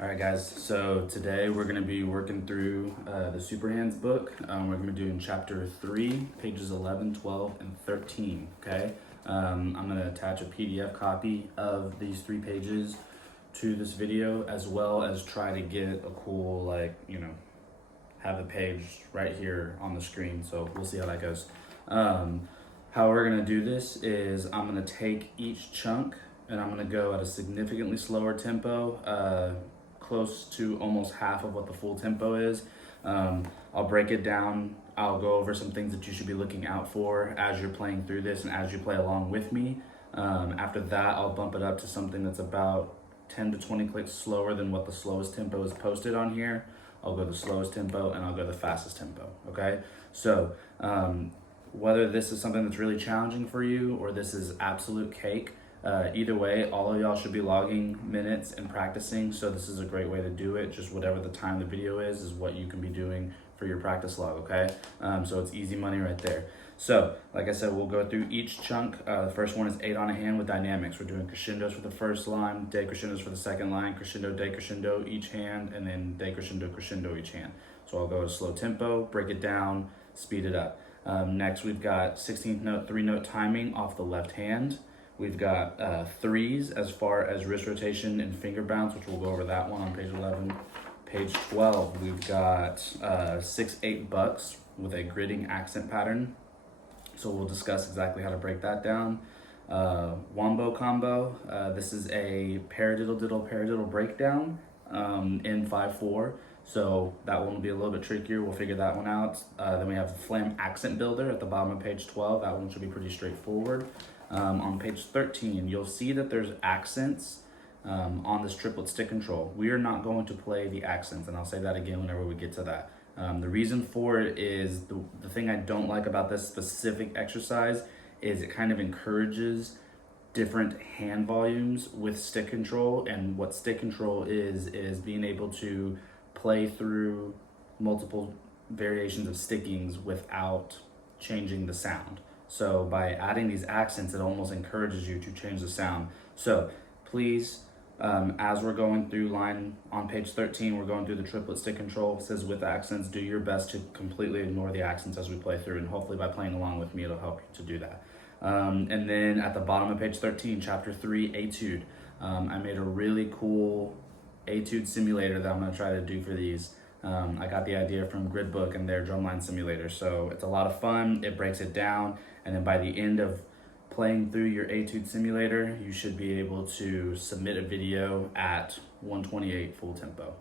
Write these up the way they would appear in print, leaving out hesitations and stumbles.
All right, guys, so today we're going to be working through the Super Hands book. We're going to be doing chapter 3, pages 11, 12, and 13, okay? I'm going to attach a PDF copy of these 3 pages to this video, as well as try to get a cool, have the page right here on the screen, so we'll see how that goes. How we're going to do this is I'm going to take each chunk and I'm going to go at a significantly slower tempo, close to almost half of what the full tempo is. I'll break it down. I'll go over some things that you should be looking out for as you're playing through this and as you play along with me. After that, I'll bump it up to something that's about 10 to 20 clicks slower than what the slowest tempo is posted on here. I'll go the slowest tempo and I'll go the fastest tempo, okay? So whether this is something that's really challenging for you or this is absolute cake, either way, all of y'all should be logging minutes and practicing, so this is a great way to do it. Just whatever the time the video is what you can be doing for your practice log, okay? So it's easy money right there. So, like I said, we'll go through each chunk. The first one is 8 on a hand with dynamics. We're doing crescendos for the first line, decrescendos for the second line, crescendo, decrescendo each hand, and then decrescendo, crescendo each hand. So I'll go at a slow tempo, break it down, speed it up. Next, we've got 16th note, 3-note timing off the left hand. We've got threes as far as wrist rotation and finger bounce, which we'll go over that one on page 11. Page 12, we've got 6/8 bucks with a gridding accent pattern. So we'll discuss exactly how to break that down. Wombo combo, this is a paradiddle breakdown in 5/4. So that one will be a little bit trickier. We'll figure that one out. Then we have the flam accent builder at the bottom of page 12. That one should be pretty straightforward. On page 13, you'll see that there's accents on this triplet stick control. We are not going to play the accents, and I'll say that again whenever we get to that. The reason for it is the thing I don't like about this specific exercise is it kind of encourages different hand volumes with stick control, and what stick control is being able to play through multiple variations of stickings without changing the sound. So by adding these accents, it almost encourages you to change the sound. So please, as we're going through line on page 13, we're going through the triplet stick control. It says with accents, do your best to completely ignore the accents as we play through, and hopefully by playing along with me, it'll help you to do that. And then at the bottom of page 13, chapter 3, etude. I made a really cool etude simulator that I'm gonna try to do for these. I got the idea from Gridbook and their drumline simulator. So it's a lot of fun, it breaks it down, and then by the end of playing through your etude simulator, you should be able to submit a video at 128 full tempo.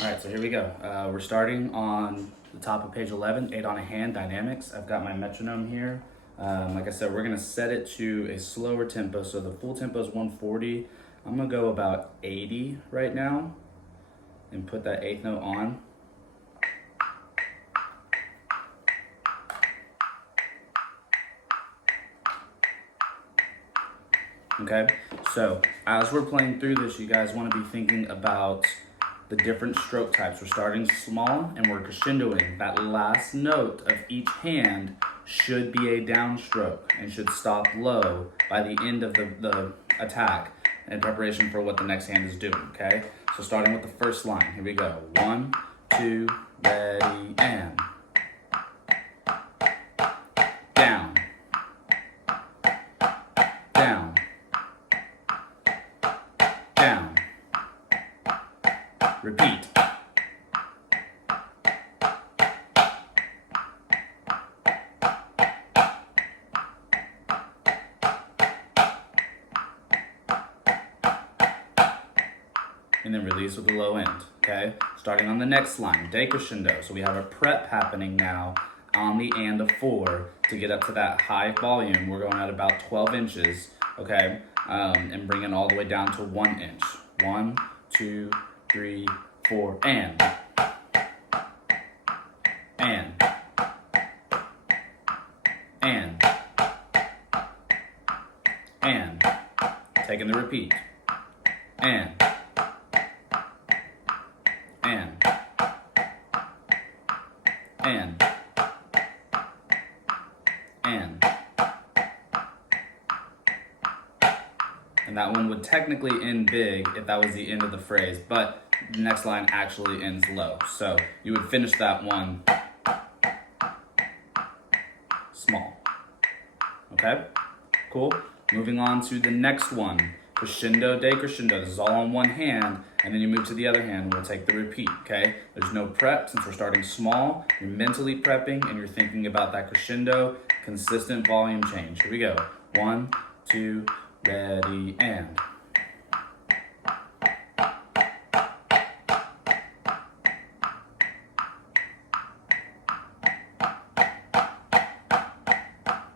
All right, so here we go. We're starting on the top of page 11, 8 on a hand, dynamics. I've got my metronome here. Like I said, we're gonna set it to a slower tempo. So the full tempo is 140. I'm gonna go about 80 right now and put that 8th note on. Okay, so as we're playing through this, you guys want to be thinking about the different stroke types. We're starting small and we're crescendoing. That last note of each hand should be a downstroke and should stop low by the end of the attack in preparation for what the next hand is doing, okay? So starting with the first line, here we go. 1, 2, ready, and down, down, down, repeat. And then release with the low end, okay? Starting on the next line, decrescendo. So we have a prep happening now on the and of 4 to get up to that high volume. We're going at about 12 inches, okay? And bring it all the way down to 1 inch. 1, 2, 3, 4, and. Taking the repeat. And. And that one would technically end big if that was the end of the phrase, but the next line actually ends low. So you would finish that one small. Okay, cool. Moving on to the next one. Crescendo, decrescendo. This is all on one hand, and then you move to the other hand, and we'll take the repeat, okay? There's no prep since we're starting small. You're mentally prepping, and you're thinking about that crescendo, consistent volume change. Here we go. 1, 2, ready, and.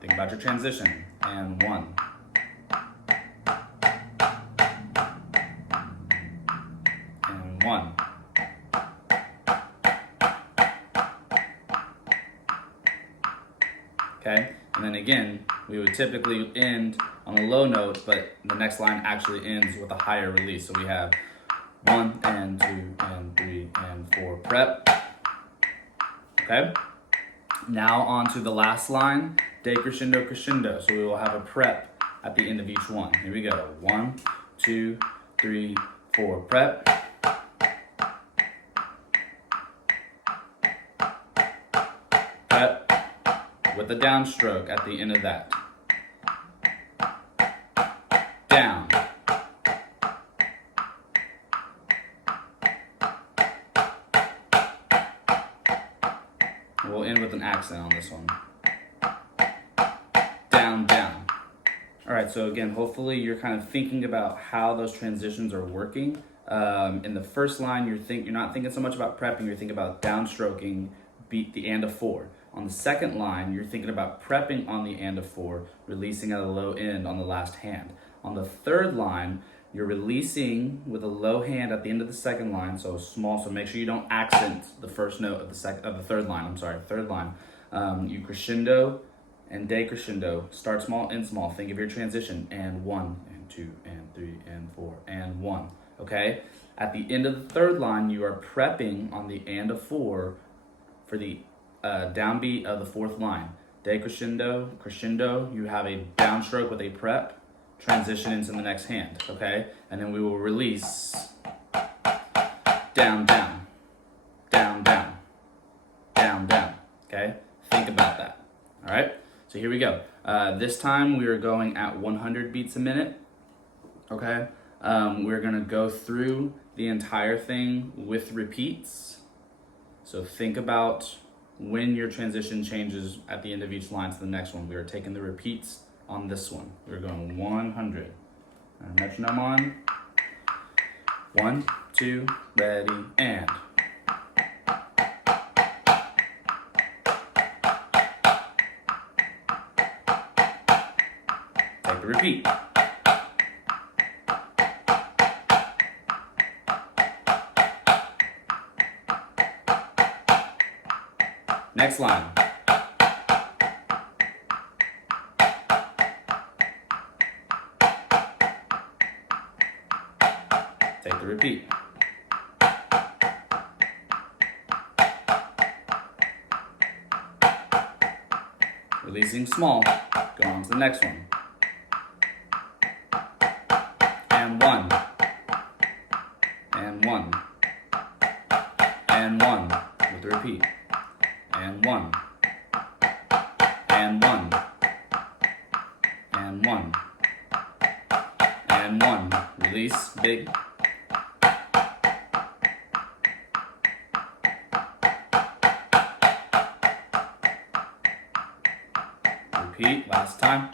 Think about your transition, and 1. And 1. Okay, and then again, we would typically end on a low note, but the next line actually ends with a higher release. So we have 1 and 2 and 3 and 4 prep. Okay, now on to the last line, decrescendo, crescendo. So we will have a prep at the end of each one. Here we go. 1, 2, 3, 4 prep. Prep with a downstroke at the end of that. Down. We'll end with an accent on this one. Down, down. All right, so again, hopefully you're kind of thinking about how those transitions are working. In the first line, you're not thinking so much about prepping, you're thinking about downstroking, beat the and of 4. On the second line, you're thinking about prepping on the and of 4, releasing at a low end on the last hand. On the third line, you're releasing with a low hand at the end of the second line, so small. So make sure you don't accent the first note of the third line. Third line. You crescendo and decrescendo. Start small, end small. Think of your transition. And 1, and 2, and 3, and 4, and 1. Okay. At the end of the third line, you are prepping on the and of 4 for the downbeat of the fourth line. Decrescendo, crescendo, you have a downstroke with a prep, transition into the next hand, okay? And then we will release down, down, down, down, down, down, okay? Think about that, all right? So here we go. This time we are going at 100 beats a minute, okay? We're gonna go through the entire thing with repeats. So think about when your transition changes at the end of each line to the next one. We are taking the repeats on this one. We're going 100. Metronome on. 1, 2, ready, and. Take the repeat. Next line. Take the repeat. Releasing small. Go on to the next one. And 1. And 1. And 1. With the repeat. And 1. And 1. And 1. And 1. Release, big. Repeat, last time.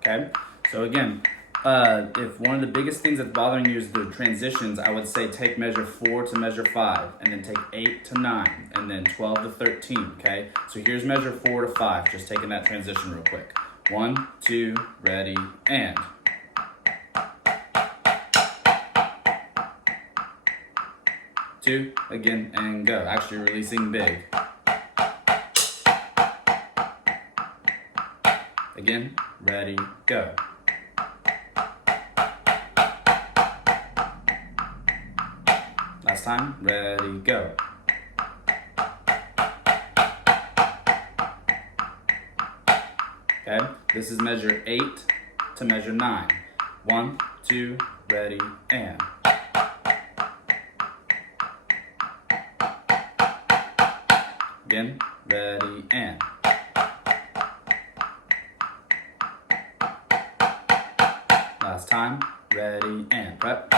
Okay, so again, if one of the biggest things that's bothering you is the transitions, I would say take measure 4 to measure 5, and then take 8 to 9, and then 12 to 13, okay? So here's measure 4 to 5, just taking that transition real quick. 1, 2, ready, and. Two, again, and go. Actually releasing big. Again, ready, go. Last time, ready, go. Okay, this is measure 8 to measure 9. 1, 2, ready, and. Again, ready, and. Last time, ready, and. Prep.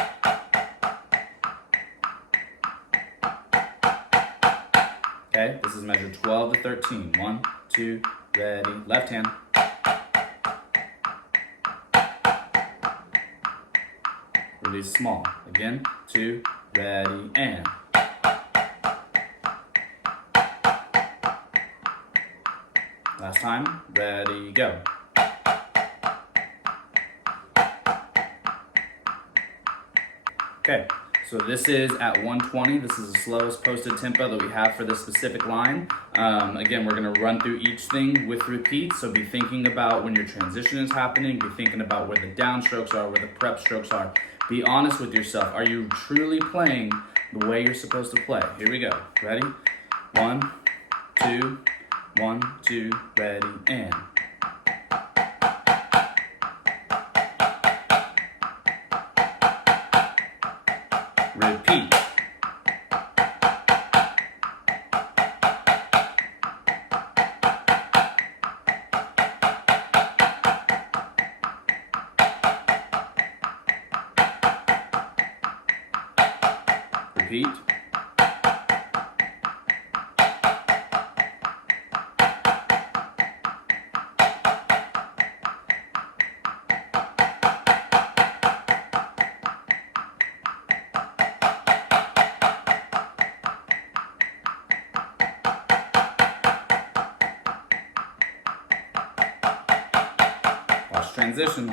Okay, this is measure 12 to 13. 1, 2, ready, left hand. Release small. Again, 2, ready, and. Last time, ready, go. Okay, so this is at 120. This is the slowest posted tempo that we have for this specific line. Again, we're gonna run through each thing with repeats, so be thinking about when your transition is happening, be thinking about where the downstrokes are, where the prep strokes are. Be honest with yourself. Are you truly playing the way you're supposed to play? Here we go. Ready? 1, 2, 1, 2, ready, and. Repeat. Repeat. Watch transition.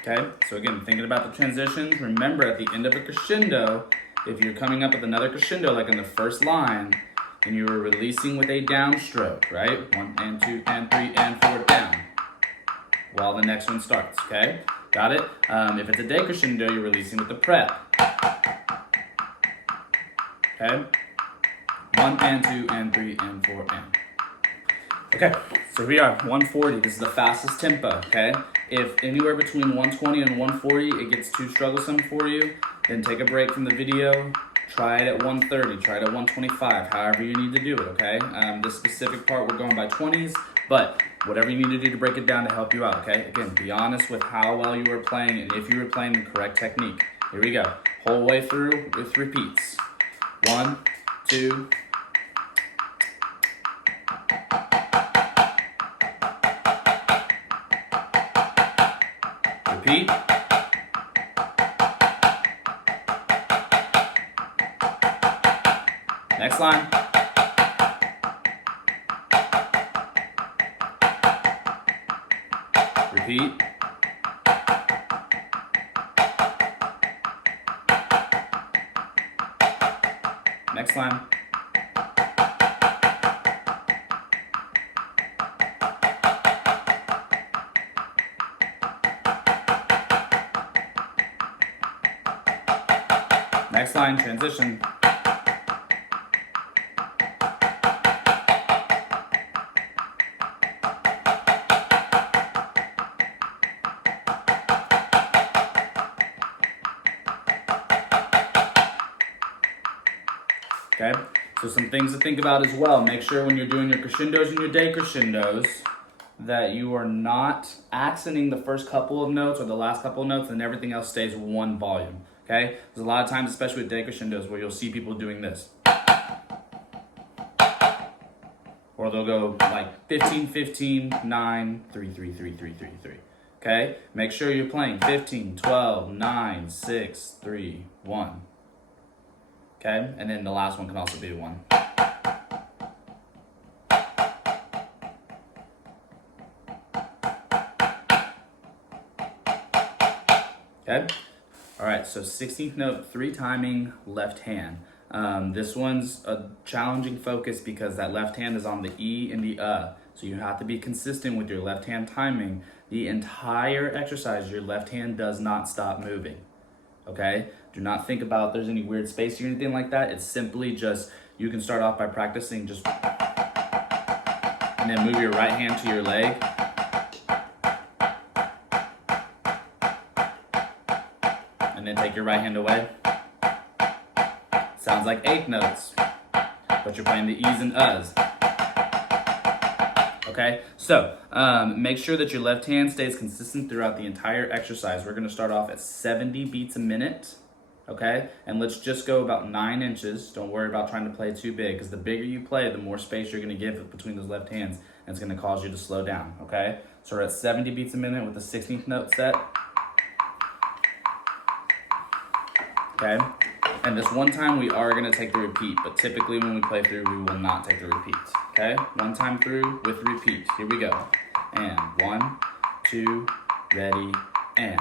Okay, so again, thinking about the transitions, remember at the end of a crescendo, if you're coming up with another crescendo like in the first line, and you were releasing with a downstroke, right? 1 and 2 and 3 and 4 down, while the next one starts, okay? Got it? If it's a decrescendo, you're releasing with the prep. Okay? 1 and 2 and 3 and 4 and. Okay, so here we are, 140. This is the fastest tempo, okay? If anywhere between 120 and 140 it gets too strugglesome for you, then take a break from the video. Try it at 130, try it at 125, however you need to do it, okay? This specific part, we're going by 20s, but whatever you need to do to break it down to help you out, okay? Again, be honest with how well you were playing and if you were playing the correct technique. Here we go. Whole way through with repeats. 1, 2, repeat. Next line. Repeat. Next line. Next line, transition. Okay, so some things to think about as well. Make sure when you're doing your crescendos and your decrescendos that you are not accenting the first couple of notes or the last couple of notes and everything else stays one volume. Okay, there's a lot of times, especially with decrescendos, where you'll see people doing this. Or they'll go like 15, 15, 9, 3, 3, 3, 3, 3, 3. Okay, make sure you're playing 15, 12, 9, 6, 3, 1. Okay, and then the last one can also be 1. Okay, all right, so 16th note, 3 timing, left hand. This one's a challenging focus because that left hand is on the E and the So you have to be consistent with your left hand timing. The entire exercise, your left hand does not stop moving. Okay? Do not think about there's any weird spacing or anything like that. It's simply just, you can start off by practicing just, and then move your right hand to your leg. And then take your right hand away. Sounds like eighth notes, but you're playing the E's and U's. Okay, so make sure that your left hand stays consistent throughout the entire exercise. We're gonna start off at 70 beats a minute, okay? And let's just go about 9 inches. Don't worry about trying to play too big, because the bigger you play, the more space you're gonna give between those left hands, and it's gonna cause you to slow down, okay? So we're at 70 beats a minute with the 16th note set. Okay, and this one time we are gonna take the repeat, but typically when we play through, we will not take the repeat. Okay, one time through with repeat. Here we go. And 1, 2, ready, and.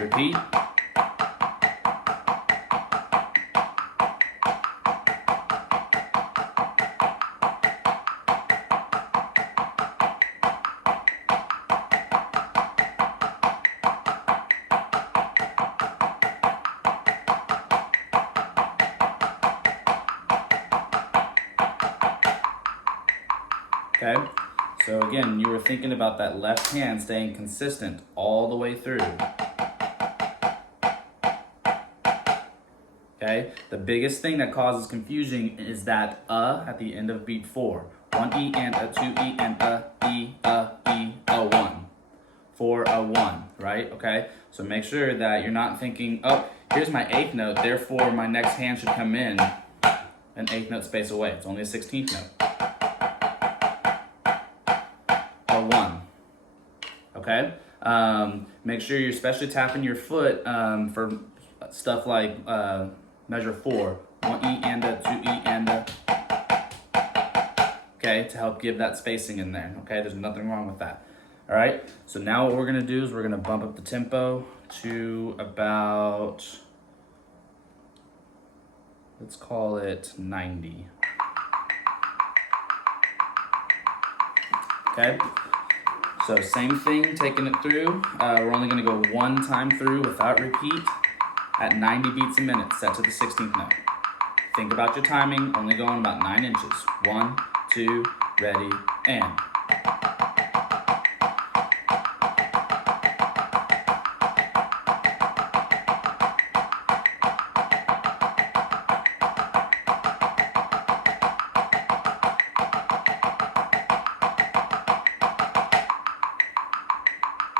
Repeat. Okay, so again, you were thinking about that left hand staying consistent all the way through. Okay, the biggest thing that causes confusion is that at the end of beat 4. 1 E and a 2 E and a E, a 1. 4, a 1, right? Okay, so make sure that you're not thinking, oh, here's my 8th note, therefore my next hand should come in an 8th note space away. It's only a 16th note. A 1. Okay, make sure you're especially tapping your foot for stuff like measure 4, 1 E and a 2 E and a. Okay, to help give that spacing in there. Okay, there's nothing wrong with that. All right, so now what we're gonna do is we're gonna bump up the tempo to about, let's call it 90. Okay, so same thing, taking it through. We're only gonna go one time through without repeat at 90 beats a minute, set to the 16th note. Think about your timing, only going about 9 inches. 1, 2, ready, and.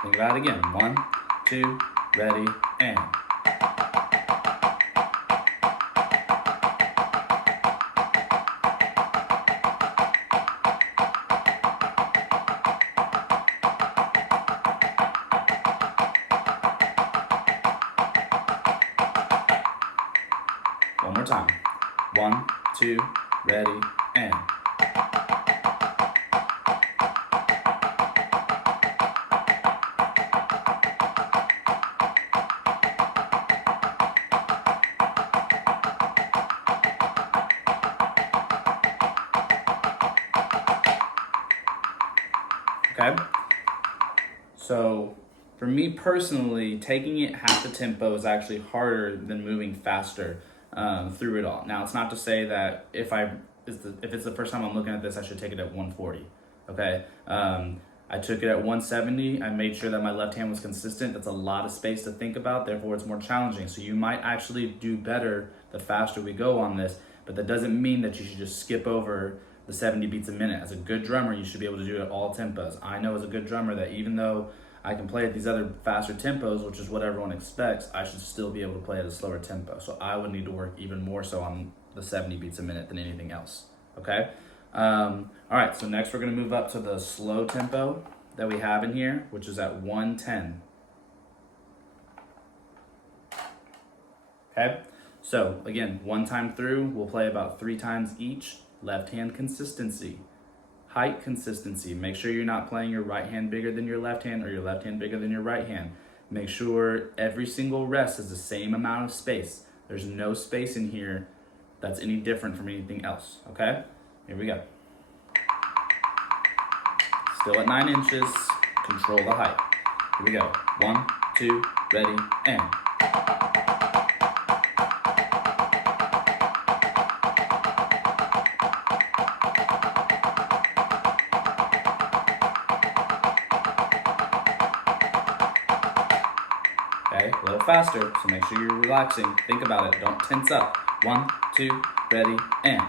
Think about it again. 1, 2, ready, and. One more time. 1, 2, ready, and. Okay? So, for me personally, taking it half the tempo is actually harder than moving faster through it all. Now, it's not to say that if it's the first time I'm looking at this, I should take it at 140. Okay? I took it at 170. I made sure that my left hand was consistent. That's a lot of space to think about, therefore it's more challenging. So you might actually do better the faster we go on this, but that doesn't mean that you should just skip over the 70 beats a minute. As a good drummer, you should be able to do it at all tempos. I know as a good drummer that even though I can play at these other faster tempos, which is what everyone expects, I should still be able to play at a slower tempo. So I would need to work even more so on the 70 beats a minute than anything else, okay? All right, so next we're gonna move up to the slow tempo that we have in here, which is at 110. okay? So again, one time through, we'll play about 3 times each. Left hand consistency. Height consistency. Make sure you're not playing your right hand bigger than your left hand or your left hand bigger than your right hand. Make sure every single rest is the same amount of space. There's no space in here that's any different from anything else, okay? Here we go. Still at 9 inches, control the height. Here we go. 1, 2, ready, and. Okay, a little faster, so make sure you're relaxing. Think about it, don't tense up. 1, 2, ready, and.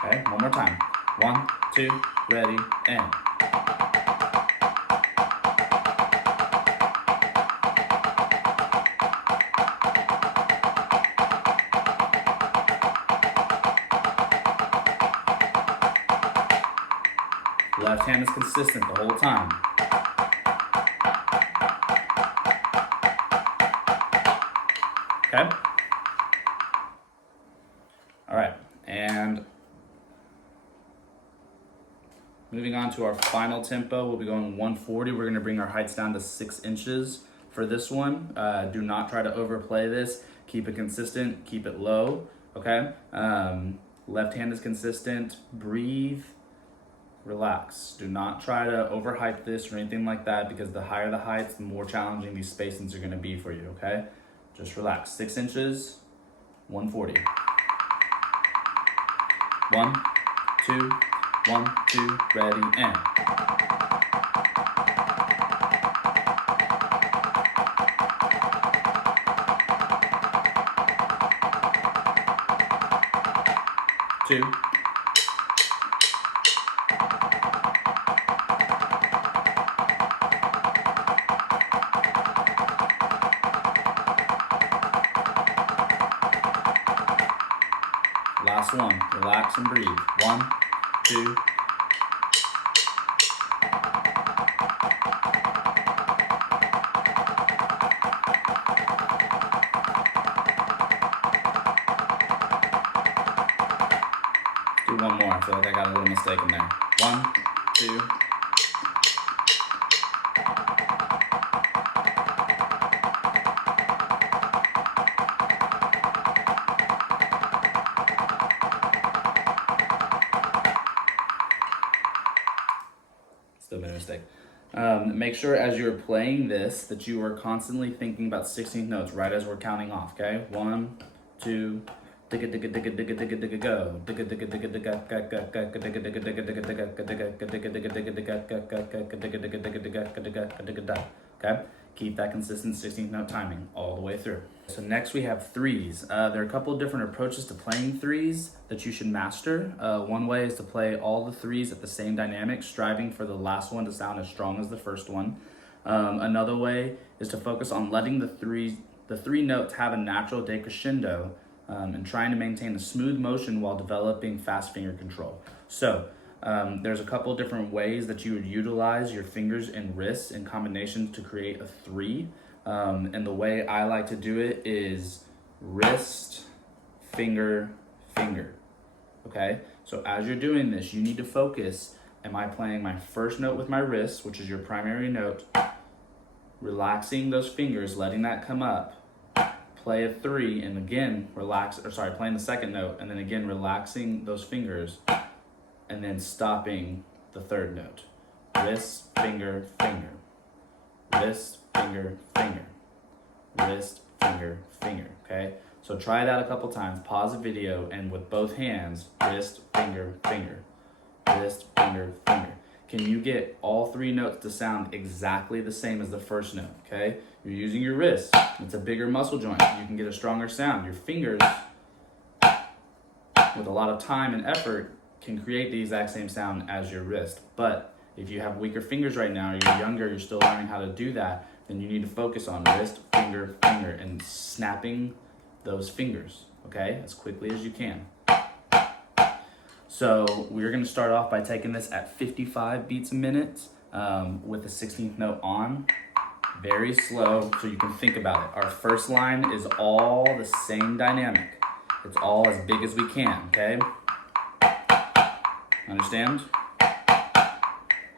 Okay, one more time. 1, 2, ready, and. Left hand is consistent the whole time. Okay? All right, and moving on to our final tempo, we'll be going 140. We're gonna bring our heights down to 6 inches for this one. Do not try to overplay this. Keep it consistent, keep it low, okay? Left hand is consistent, breathe, relax. Do not try to overhype this or anything like that, because the higher the heights, the more challenging these spacings are gonna be for you, okay? Just relax. 6 inches, 140. 1, 2, 1, 2, ready, and. Two. Last one. Relax and breathe. 1, 2. Do one more. I feel like I got a little mistake in there. 1, 2. Still made a mistake. Make sure as you're playing this that you are constantly thinking about 16th notes right as we're counting off, okay? 1, 2, digga digga digga digga digga digga go. Digga digga digga digga digga digga digga digga digga digga digga. Okay? Keep that consistent 16th note timing all the way through. So next we have threes. There are a couple of different approaches to playing threes that you should master. One way is to play all the threes at the same dynamic, striving for the last one to sound as strong as the first one. Another way is to focus on letting the three notes have a natural decrescendo, and trying to maintain a smooth motion while developing fast finger control. So there's a couple different ways that you would utilize your fingers and wrists in combination to create a three. And the way I like to do it is wrist, finger, finger. Okay? So as you're doing this, you need to focus. Am I playing my first note with my wrist, which is your primary note, relaxing those fingers, letting that come up, play a three, and again, playing the second note, and then again, relaxing those fingers, and then stopping the third note. Wrist, finger, finger. Wrist, finger, finger. Wrist, finger, finger, okay? So try it out a couple times, pause the video, and with both hands, wrist, finger, finger. Wrist, finger, finger. Can you get all three notes to sound exactly the same as the first note, okay? You're using your wrist. It's a bigger muscle joint. You can get a stronger sound. Your fingers, with a lot of time and effort, can create the exact same sound as your wrist. But if you have weaker fingers right now, you're younger, you're still learning how to do that, then you need to focus on wrist, finger, finger, and snapping those fingers, okay, as quickly as you can. So we're gonna start off by taking this at 55 beats a minute with the 16th note on, very slow, so you can think about it. Our first line is all the same dynamic. It's all as big as we can, okay? Understand?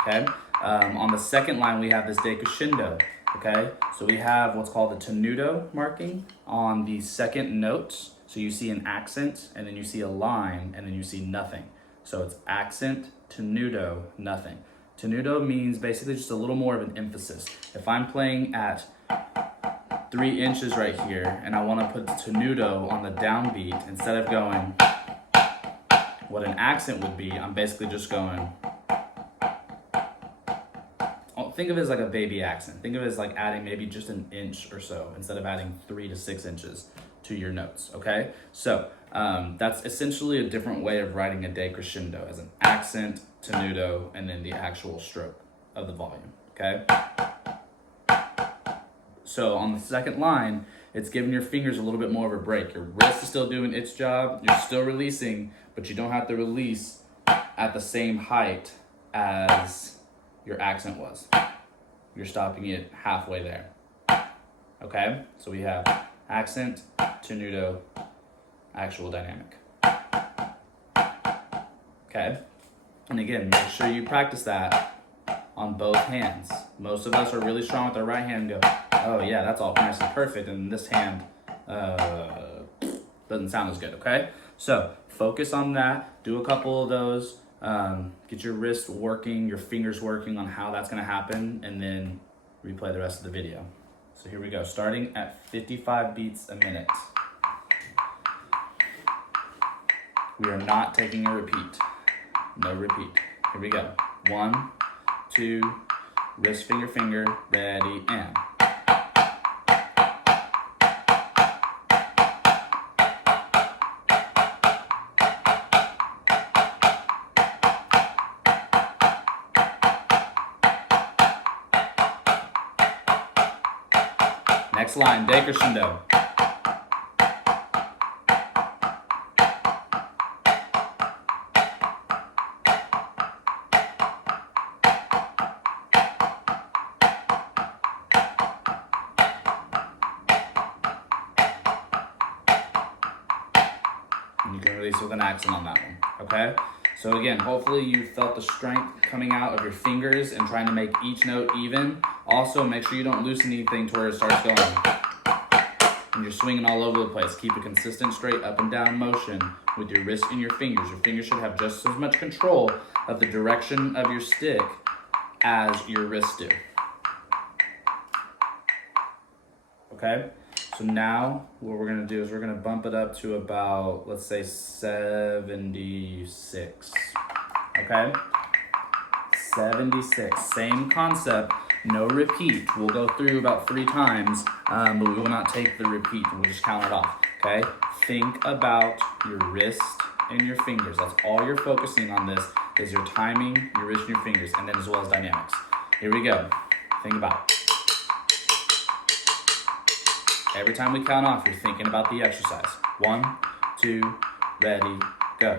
Okay. On the second line, we have this decrescendo. Okay. So we have what's called the tenuto marking on the second note. So you see an accent, and then you see a line, and then you see nothing. So it's accent, tenuto, nothing. Tenuto means basically just a little more of an emphasis. If I'm playing at 3 inches right here, and I want to put the tenuto on the downbeat, instead of going what an accent would be, I'm basically just going. Think of it as like a baby accent. Think of it as like adding maybe just an inch or so instead of adding 3 to 6 inches to your notes, okay? So that's essentially a different way of writing a decrescendo as an accent, tenuto, and then the actual stroke of the volume, okay? So on the second line, it's giving your fingers a little bit more of a break. Your wrist is still doing its job, you're still releasing, but you don't have to release at the same height as your accent was. You're stopping it halfway there. Okay? So we have accent, tenuto, actual dynamic. Okay? And again, make sure you practice that on both hands. Most of us are really strong with our right hand and go, oh yeah, that's all nice and perfect, and this hand doesn't sound as good, okay? So focus on that, do a couple of those, get your wrist working, your fingers working on how that's gonna happen, and then replay the rest of the video. So here we go, starting at 55 beats a minute. We are not taking a repeat. No repeat. Here we go. 1, 2, wrist, finger, finger, ready, and. Next line, decrescendo. And you can release with an accent on that one, okay? So again, hopefully you felt the strength coming out of your fingers and trying to make each note even. Also, make sure you don't loosen anything to where it starts going and you're swinging all over the place. Keep a consistent straight up and down motion with your wrist and your fingers. Your fingers should have just as much control of the direction of your stick as your wrists do. Okay? So now what we're gonna do is we're gonna bump it up to about, let's say 76, okay? 76, same concept, no repeat. We'll go through about 3 times, but we will not take the repeat, we'll just count it off, okay? Think about your wrist and your fingers. That's all you're focusing on this, is your timing, your wrist and your fingers, and then as well as dynamics. Here we go, think about it. Every time we count off, you're thinking about the exercise. 1, 2, ready, go.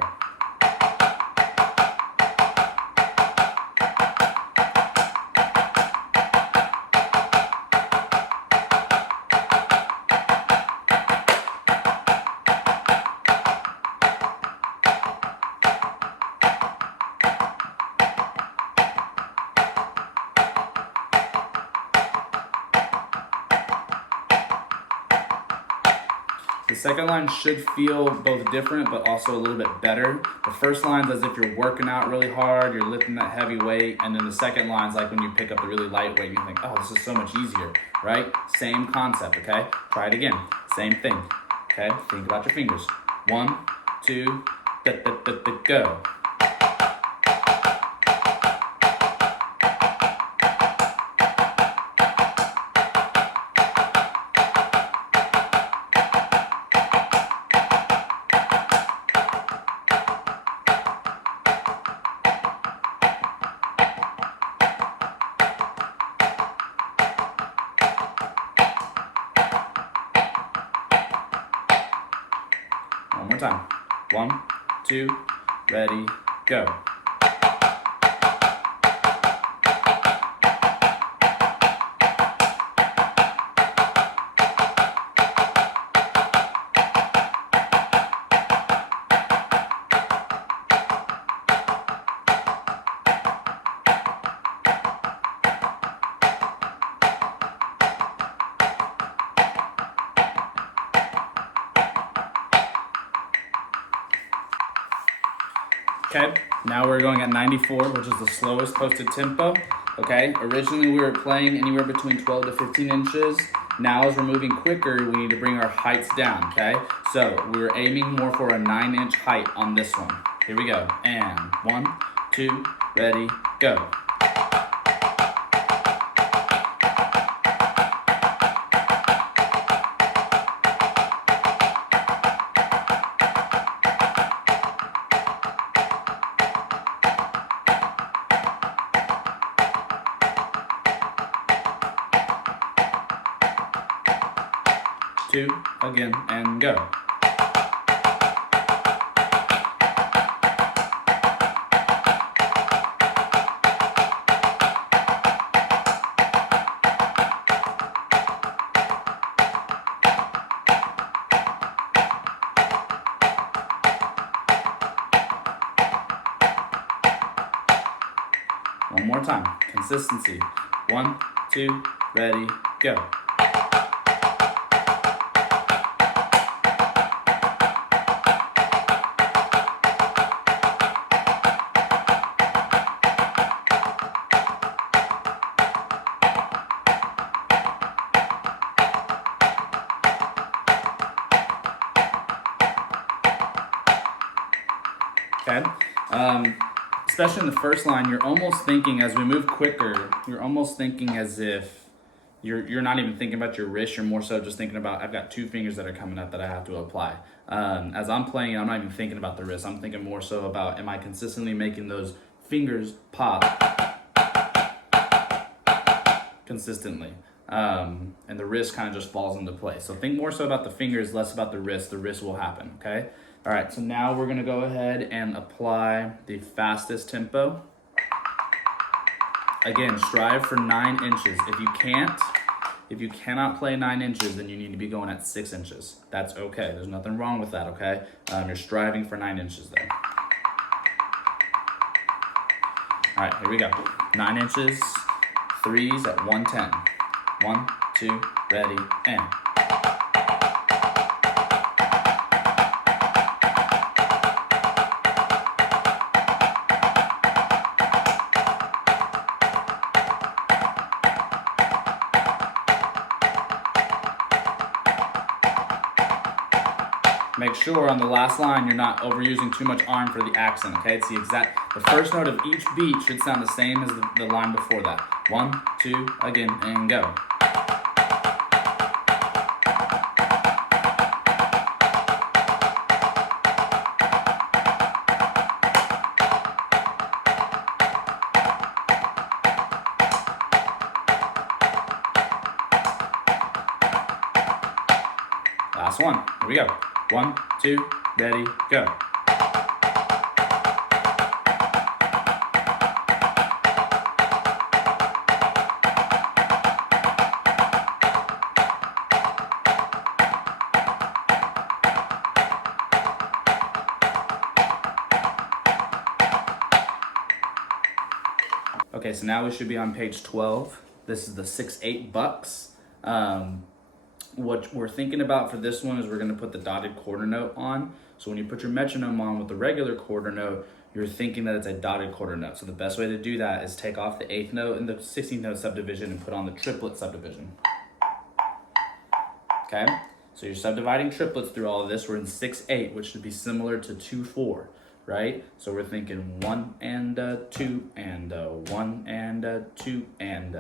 The second line should feel both different, but also a little bit better. The first line's as if you're working out really hard, you're lifting that heavy weight, and then the second line's like when you pick up the really light weight and you think, oh, this is so much easier, right? Same concept, okay? Try it again, same thing, okay? Think about your fingers. 1, 2, go. more time. 1, 2, ready, go. Okay, now we're going at 94, which is the slowest posted tempo. Okay, originally we were playing anywhere between 12 to 15 inches. Now as we're moving quicker, we need to bring our heights down, okay? So we're aiming more for a 9-inch height on this one. Here we go, and 1, 2, ready, go. Two, again, and go. One more time, consistency. 1, 2, ready, go. Okay, especially in the first line, you're almost thinking as we move quicker, you're almost thinking as if you're not even thinking about your wrist, you're more so just thinking about, I've got 2 fingers that are coming up that I have to apply. As I'm playing, I'm not even thinking about the wrist, I'm thinking more so about, am I consistently making those fingers pop consistently? And the wrist kind of just falls into place. So think more so about the fingers, less about the wrist will happen, okay? All right, so now we're gonna go ahead and apply the fastest tempo. Again, strive for 9 inches. If you cannot play 9 inches, then you need to be going at 6 inches. That's okay, there's nothing wrong with that, okay? You're striving for 9 inches there. All right, here we go. 9 inches, 3s at 110. 1, 2, ready, and. Make sure on the last line you're not overusing too much arm for the accent, okay? It's the first note of each beat should sound the same as the line before that. 1, 2, again, and go. Last one, here we go. 1, 2, ready, go. Okay, so now we should be on page 12. This is the 6/8 bucks. What we're thinking about for this one is we're gonna put the dotted quarter note on. So when you put your metronome on with the regular quarter note, you're thinking that it's a dotted quarter note. So the best way to do that is take off the 8th note in the 16th note subdivision and put on the triplet subdivision. Okay, so you're subdividing triplets through all of this. We're in 6/8, which should be similar to 2/4, right? So we're thinking 1 and 2 and 1 and 2 and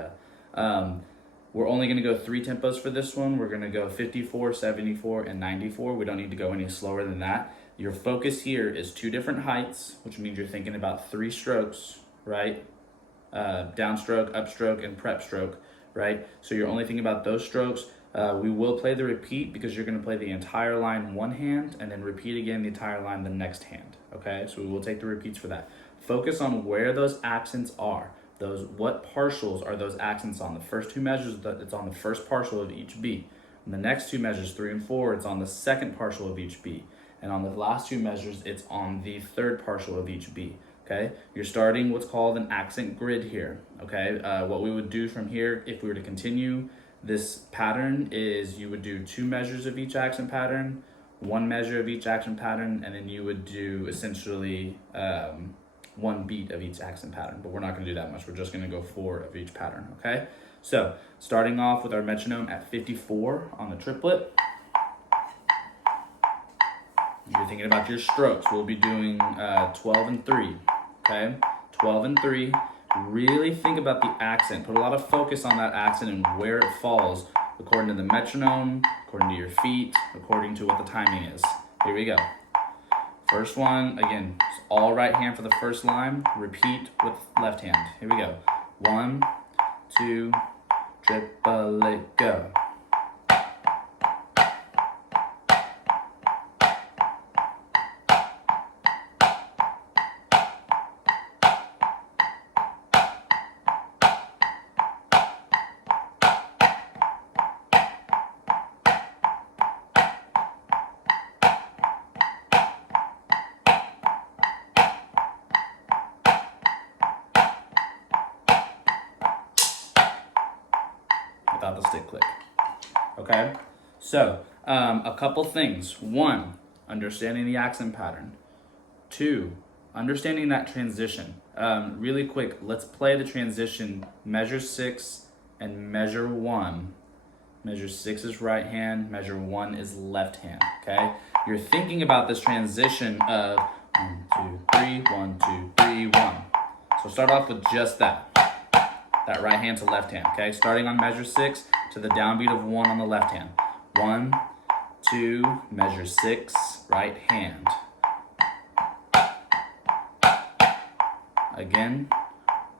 we're only gonna go 3 tempos for this one. We're gonna go 54, 74, and 94. We don't need to go any slower than that. Your focus here is 2 different heights, which means you're thinking about 3 strokes, right? Downstroke, upstroke, and prep stroke, right? So you're only thinking about those strokes. We will play the repeat because you're going to play the entire line one hand and then repeat again the entire line the next hand. Okay, so we will take the repeats for that. Focus on where those accents are. What partials are those accents on? The first two measures, it's on the first partial of each beat. And the next two measures, 3 and 4, it's on the second partial of each beat. And on the last two measures, it's on the third partial of each beat. Okay, you're starting what's called an accent grid here. Okay, what we would do from here, if we were to continue this pattern, is you would do 2 measures of each accent pattern, 1 measure of each accent pattern, and then you would do essentially 1 beat of each accent pattern. But we're not going to do that much. We're just going to go 4 of each pattern. Okay, so starting off with our metronome at 54 on the triplet. You're thinking about your strokes. We'll be doing 12 and 3. Okay, 12 and 3. Really think about the accent. Put a lot of focus on that accent and where it falls according to the metronome, according to your feet, according to what the timing is. Here we go. First one, again, it's all right hand for the first line. Repeat with left hand. Here we go. 1, 2, triplet, go. Without the stick click. Okay, so a couple things. 1, understanding the accent pattern. 2, understanding that transition. Really quick, let's play the transition measure 6 and measure 1. Measure 6 is right hand, measure 1 is left hand. Okay, you're thinking about this transition of 1, 2, 3, 1, 2, 3, 1. So start off with just that right hand to left hand. Okay, starting on measure 6 to the downbeat of 1 on the left hand. 1, 2, measure 6, right hand. Again,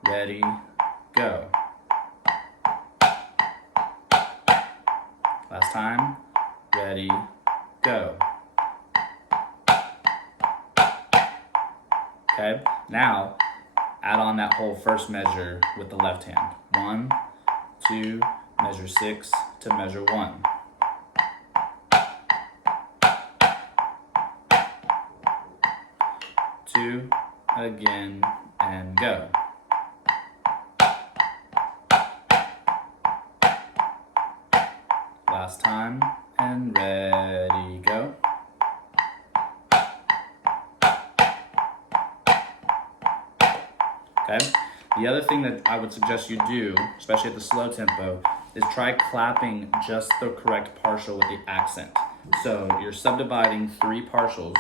ready, go. Last time, ready, go. Okay, now add on that whole first measure with the left hand. 1, 2, measure 6 to measure 1. Two, again, and go. Last time, and ready, go. Okay. The other thing that I would suggest you do, especially at the slow tempo, is try clapping just the correct partial with the accent. So you're subdividing 3 partials,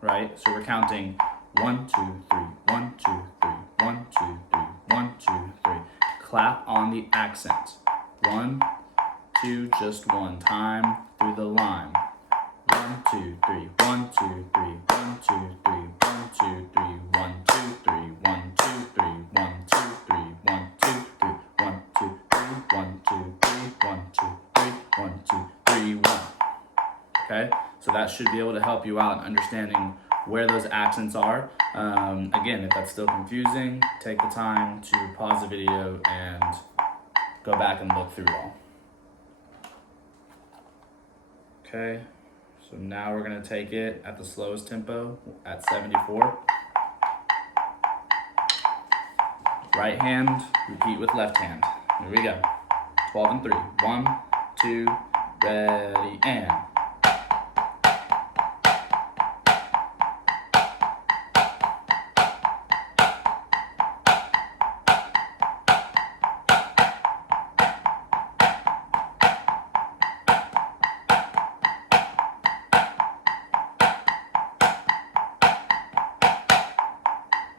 right? So we're counting 1, 2, 3, 1, 2, 3, 1, 2, 3, 1, 2, 3. Clap on the accent. 1, 2, just 1 time through the line. 1, 2, 3, 1, 2, 3, 1, 2, 3, 1, 2, 3, 1, 2, 3, 1, 2, 3, 1, 2, 3, 1, 2, 3, 1, 2, 3, 1, 2, 3, 1, 2, 3, 1, 2, 3, 1. Okay, so that should be able to help you out in understanding where those accents are. Again, if that's still confusing, take the time to pause the video and go back and look through it all. Okay, so now we're going to take it at the slowest tempo at 74. Right hand, repeat with left hand. Here we go. 12 and 3. 1, 2, ready, and.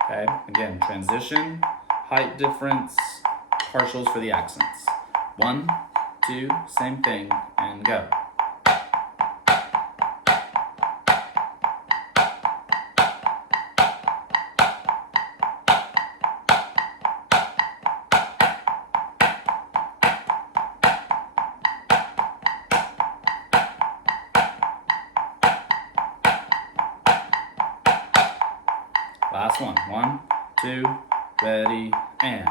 Okay, again, transition, height difference, partials for the accents. 1, 2, same thing, and go. last one. 1, 2, ready, and.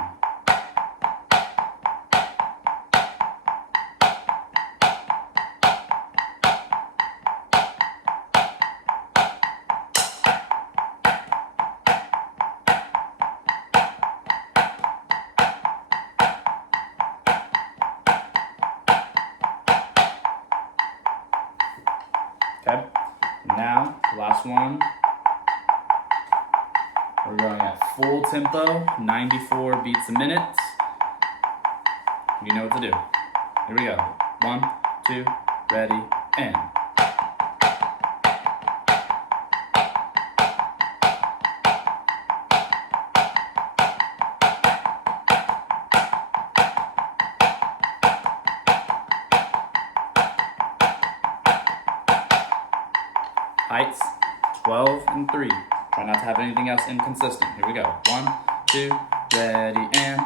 Okay, now, last one. We're going at full tempo, 94 beats a minute. You know what to do. Here we go. 1, 2, ready, and. Heights, 12 and 3. Try not to have anything else inconsistent. Here we go. 1, 2, ready, and.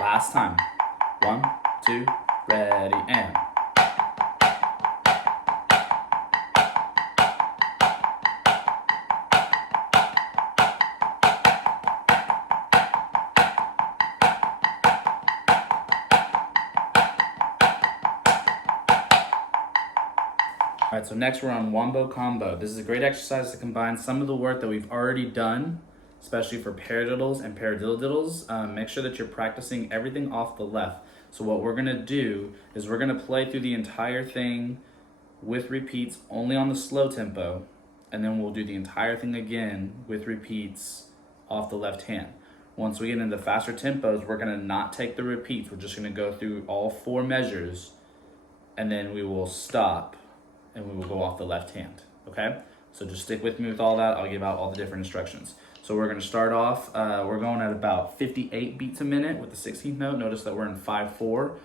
Last time. 1, 2, ready, and. All right, so next we're on wombo combo. This is a great exercise to combine some of the work that we've already done, especially for paradiddles and paradiddles. Make sure that you're practicing everything off the left. So what we're gonna do is we're gonna play through the entire thing with repeats only on the slow tempo, and then we'll do the entire thing again with repeats off the left hand. Once we get into faster tempos, we're gonna not take the repeats. We're just gonna go through all 4 measures, and then we will stop and we will go off the left hand, okay? So just stick with me with all that. I'll give out all the different instructions. So we're gonna start off, we're going at about 58 beats a minute with the 16th note. Notice that we're in 5/4.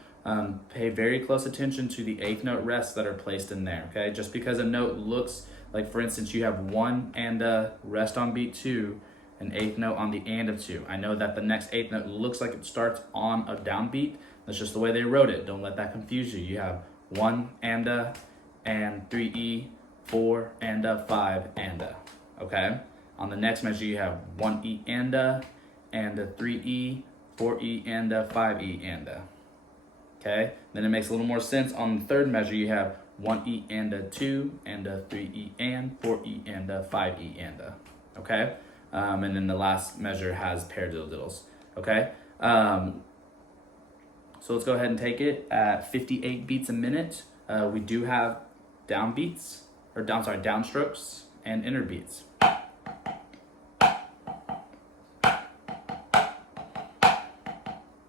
Pay very close attention to the 8th note rests that are placed in there, okay? Just because a note looks, like for instance, you have 1 and a rest on beat 2, an 8th note on the and of 2. I know that the next 8th note looks like it starts on a downbeat. That's just the way they wrote it. Don't let that confuse you. You have 1 and a, and 3E, 4 and a, 5 and a, okay? On the next measure, you have 1E and a 3E, 4E and a, 5E and a, okay? Then it makes a little more sense. On the third measure, you have 1E and a 2 and a 3E and 4E and a 5E and a, okay? And then the last measure has paradiddles, okay? So let's go ahead and take it at 58 beats a minute. We do have downbeats, or downstrokes and inner beats.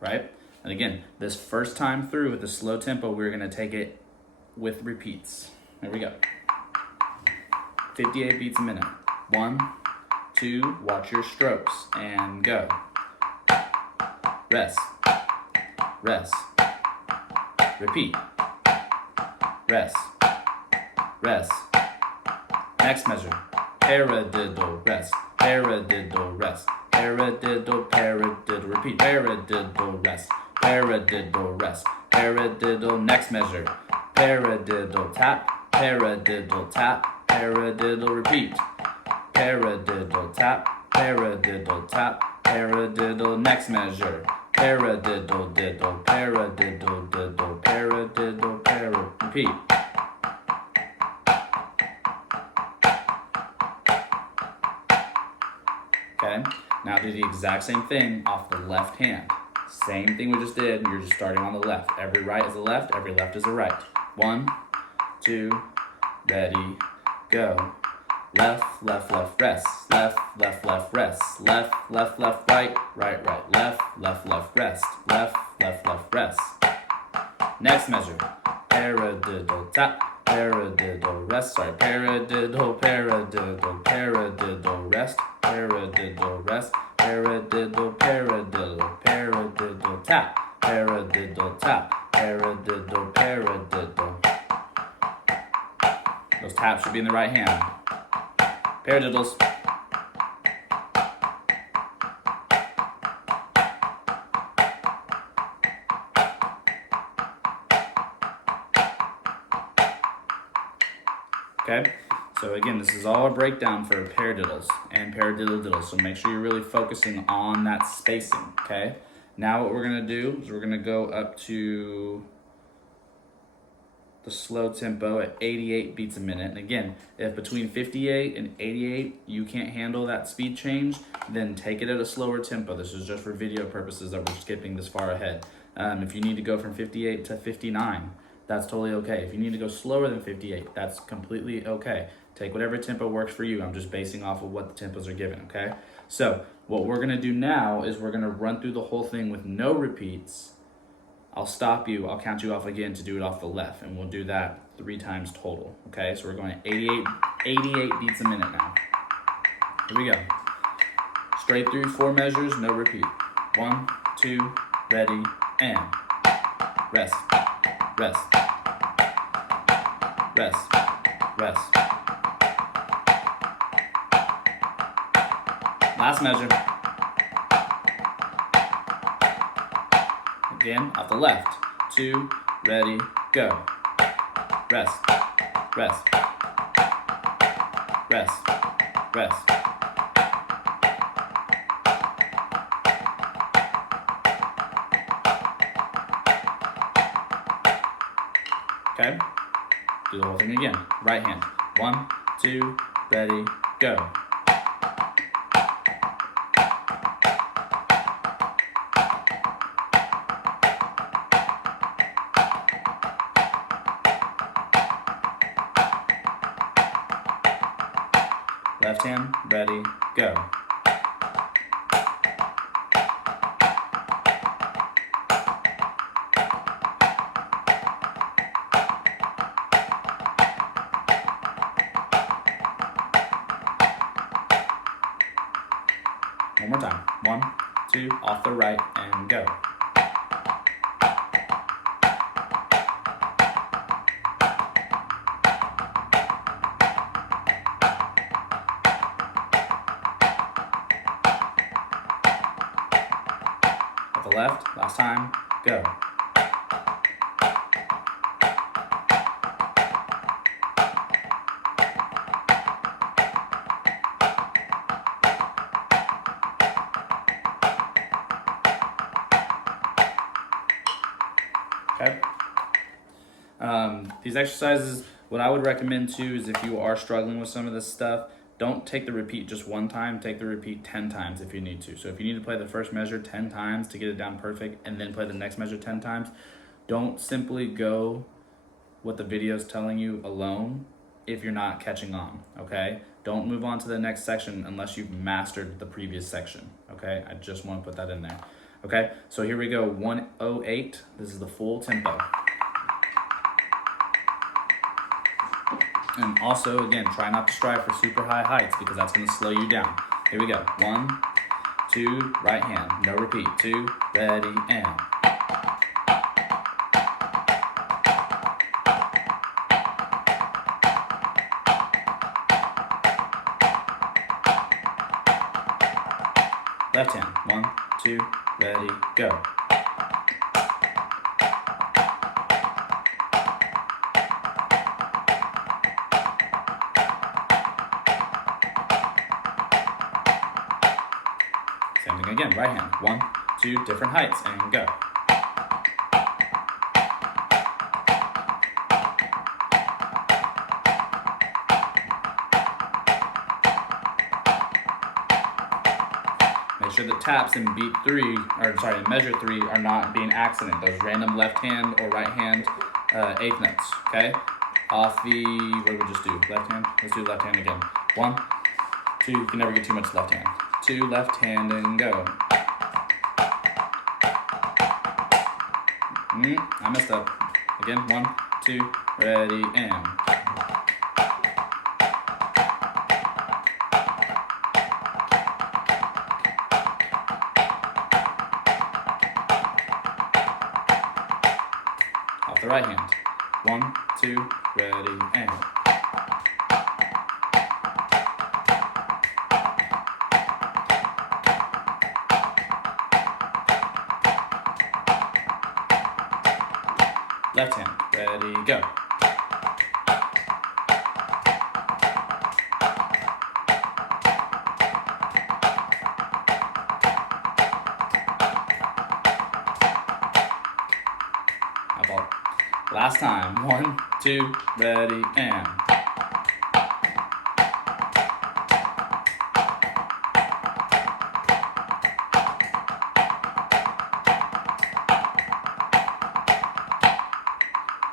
Right? And again, this first time through with the slow tempo, we're gonna take it with repeats. There we go. 58 beats a minute. 1, 2, watch your strokes, and go. Rest, rest, repeat, rest, rest. Next measure, paradiddle, rest, paradiddle, rest, paradiddle, paradiddle, repeat, paradiddle, rest, paradiddle, rest, paradiddle. Next measure, paradiddle, tap, paradiddle, tap, paradiddle, repeat, paradiddle, tap, paradiddle, tap, paradiddle. Next measure, paradiddle, diddle, paradiddle, diddle, paradiddle, paradiddle, repeat. Okay, now do the exact same thing off the left hand. Same thing we just did, you're just starting on the left. Every right is a left, every left is a right. 1, 2, ready, go. Left, left, left, rest. Left, left, left, rest. Left, left, left, right, right, right. Left, left, left, rest. Left, left, left, rest. Next measure, paradiddle, tap, paradiddle, rest. Sorry, paradiddle, paradiddle, paradiddle, rest. Paradiddle, rest. Paradiddle, paradiddle, paradiddle, tap, paradiddle, tap, paradiddle, paradiddle. Those taps should be in the right hand. Paradiddles. okay? So again, this is all a breakdown for paradiddles and paradiddle-diddle, so make sure you're really focusing on that spacing, okay? Now what we're gonna do is we're gonna go up to the slow tempo at 88 beats a minute. And again, if between 58 and 88 you can't handle that speed change, then take it at a slower tempo. This is just for video purposes that we're skipping this far ahead. If you need to go from 58 to 59, that's totally okay. If you need to go slower than 58, that's completely okay. Take whatever tempo works for you. I'm just basing off of what the tempos are given, okay? So what we're gonna do now is we're gonna run through the whole thing with no repeats. I'll stop you, I'll count you off again to do it off the left, and we'll do that 3 times total, okay? So we're going at 88 beats a minute now. Here we go. Straight through 4 measures, no repeat. 1, 2, ready, and rest, rest, rest, rest. Last measure. Again, off the left. 2, ready, go. Rest, rest, rest, rest. Okay? Do the whole thing again. Right hand. 1, 2, ready, go. Left hand, ready, go. One more time. 1, 2, off the right, and go. Off the left, last time, go. Okay. These exercises, what I would recommend too is if you are struggling with some of this stuff, don't take the repeat just 1 time, take the repeat 10 times if you need to. So if you need to play the first measure 10 times to get it down perfect and then play the next measure 10 times, don't simply go what the video is telling you alone if you're not catching on, okay? Don't move on to the next section unless you've mastered the previous section, okay? I just want to put that in there. Okay, so here we go, 108. This is the full tempo. And also, again, try not to strive for super high heights because that's gonna slow you down. Here we go, 1, 2, right hand, no repeat, 2, ready, and. Left hand, 1, 2, ready, go. Same thing again, right hand, 1, 2, different heights, and go. Make sure the taps in beat 3, or sorry, measure 3 are not being accident. Those random left hand or right hand 8th notes, okay? Off the, what did we just do? Left hand? Let's do left hand again. 1, 2, you can never get too much left hand. 2, left hand, and go. I messed up. Again, 1, 2, ready, and. Off the right hand. 1, 2, ready, and. Left hand, ready, go. Last time. 1, 2, ready, and.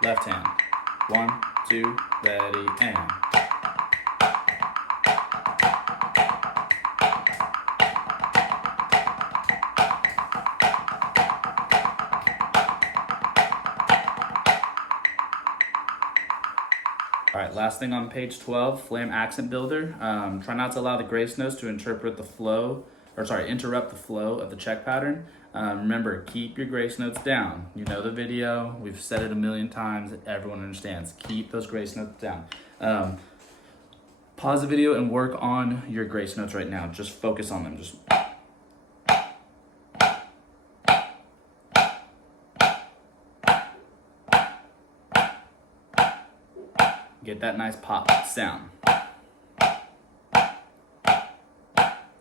Left hand. 1, 2, ready, and. All right, last thing on page 12, Flam Accent Builder. Try not to allow the grace notes to interrupt the flow of the check pattern. Remember, keep your grace notes down. You know the video, we've said it a million times, everyone understands. Keep those grace notes down. Pause the video and work on your grace notes right now. Just focus on them. Just get that nice pop sound.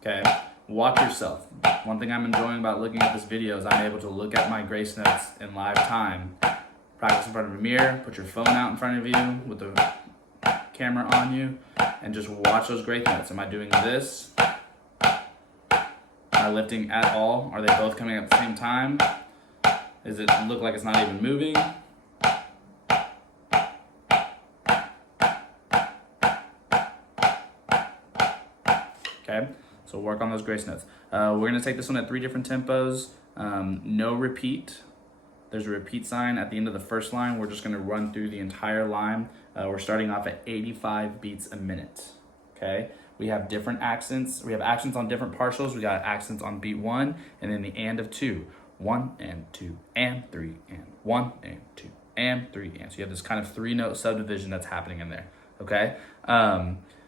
Okay, watch yourself. One thing I'm enjoying about looking at this video is I'm able to look at my grace notes in live time. Practice in front of a mirror, put your phone out in front of you with the camera on you, and just watch those grace notes. Am I doing this? Am I lifting at all? Are they both coming at the same time? Does it look like it's not even moving? Okay, so work on those grace notes. We're gonna take this one at 3 different tempos. No repeat. There's a repeat sign at the end of the first line. We're just gonna run through the entire line. We're starting off at 85 beats a minute. Okay, we have different accents. We have accents on different partials. We got accents on beat 1 and then the and of 2. 1 and 2 and 3 and 1 and 2 and 3 and. So you have this kind of 3-note subdivision that's happening in there. Okay,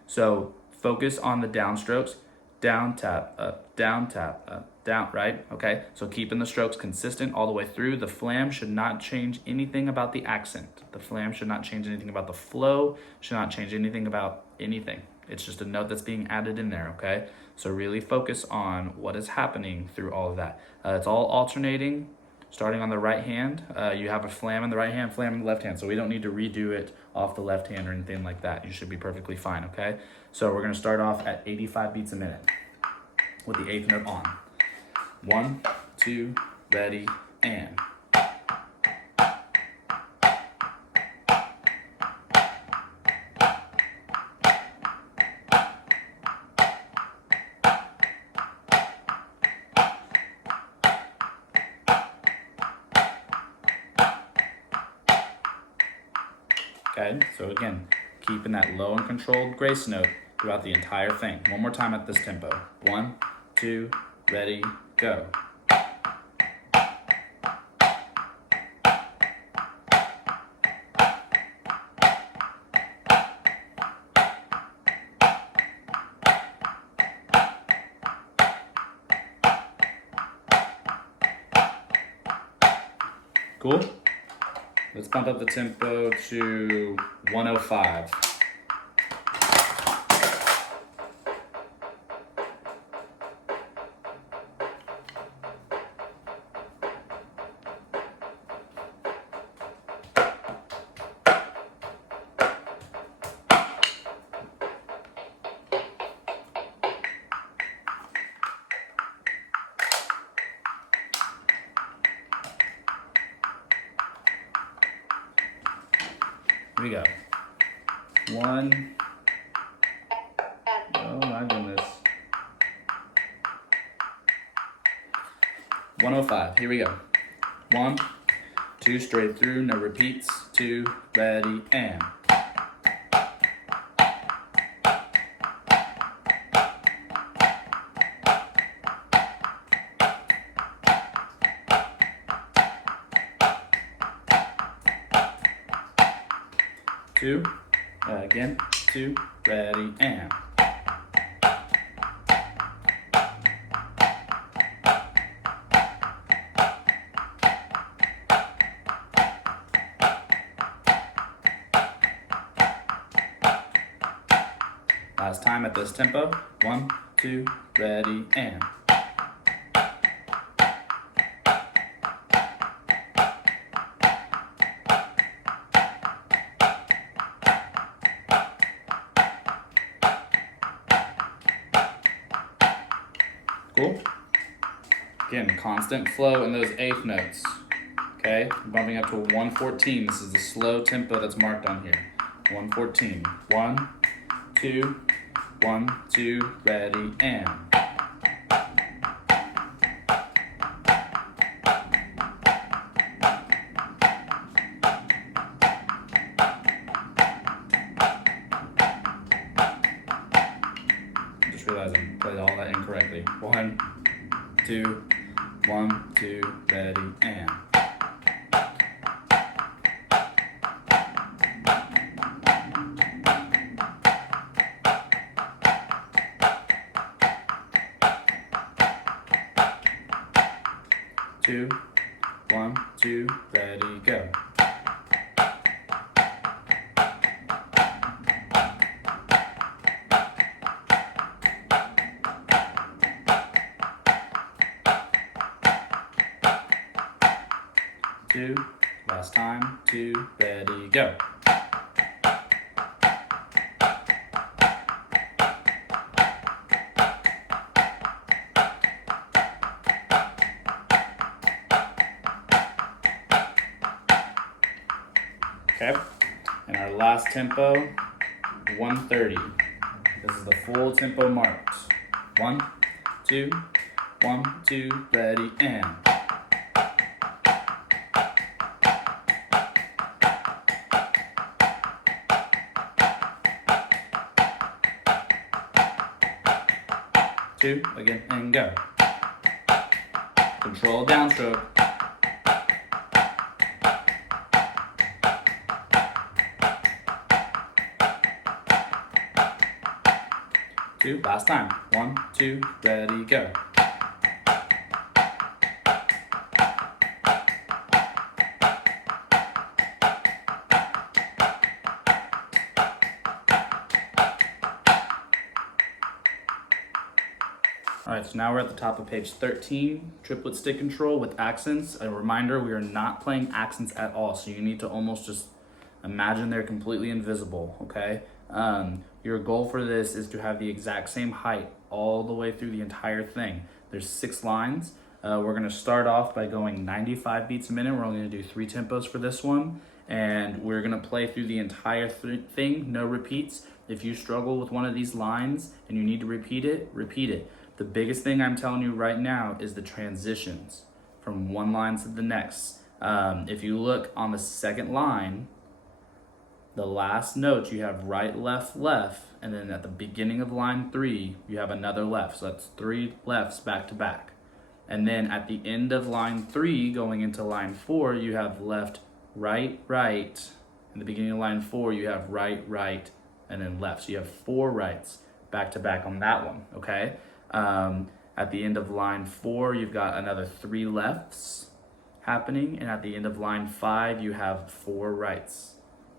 so focus on the downstrokes. Down, tap, up, down, right? Okay, so keeping the strokes consistent all the way through. The flam should not change anything about the accent. The flam should not change anything about the flow, should not change anything about anything. It's just a note that's being added in there, okay? So really focus on what is happening through all of that. It's all alternating. Starting on the right hand, you have a flam in the right hand, flam in the left hand. So we don't need to redo it off the left hand or anything like that. You should be perfectly fine, okay? So we're gonna start off at 85 beats a minute with the 8th note on. 1, 2, ready, and. Okay, so again, keeping that low and controlled grace note throughout the entire thing. One more time at this tempo. 1, 2, ready, go. Cool? Let's bump up the tempo to 105. Here we go. 1. Oh my goodness. 105. Here we go. 1, 2, straight through, no repeats. 2, ready, and. Two, again, 2, ready, and. Last time at this tempo. 1, 2, ready, and. Again, constant flow in those eighth notes. Okay, bumping up to 114. This is the slow tempo that's marked on here. 114. 1, 2, 1, 2, ready, and. Just realized I played all that incorrectly. 1, 2, 1, 2, ready, and. Two, 1, 2, ready, go. Two, last time, 2, ready, go. Okay, and our last tempo, 130. This is the full tempo marked. 1, 2, 1, 2, ready, and. Two, again, and go. Control downstroke. Two, last time. 1, 2, ready, go. All right, so now we're at the top of page 13, triplet stick control with accents. A reminder, we are not playing accents at all, so you need to almost just imagine they're completely invisible, okay? Your goal for this is to have the exact same height all the way through the entire thing. There's 6 lines. We're gonna start off by going 95 beats a minute. We're only gonna do 3 tempos for this one, and we're gonna play through the entire thing, no repeats. If you struggle with one of these lines and you need to repeat it, repeat it. The biggest thing I'm telling you right now is the transitions from one line to the next. If you look on the second line, the last note you have right, left, left, and then at the beginning of line 3, you have another left. So that's 3 lefts back to back. And then at the end of line 3, going into line 4, you have left, right, right. In the beginning of line 4, you have right, right, and then left. So you have 4 rights back to back on that one, okay? At the end of line 4, you've got another 3 lefts happening, and at the end of line 5, you have 4 rights,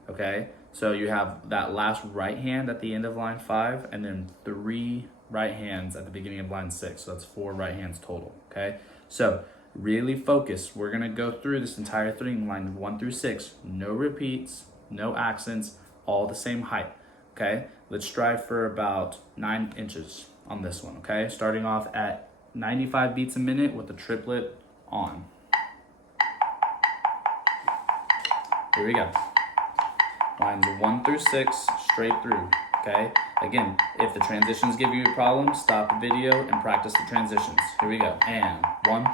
okay? So you have that last right hand at the end of line 5, and then 3 right hands at the beginning of line 6, so that's 4 right hands total, okay? So really focus. We're gonna go through this entire thing, line 1 through 6, no repeats, no accents, all the same height, okay? Let's strive for about 9 inches on this one, okay? Starting off at 95 beats a minute with the triplet on. Here we go. Lines 1 through 6, straight through, okay? Again, if the transitions give you a problem, stop the video and practice the transitions. Here we go. And 1,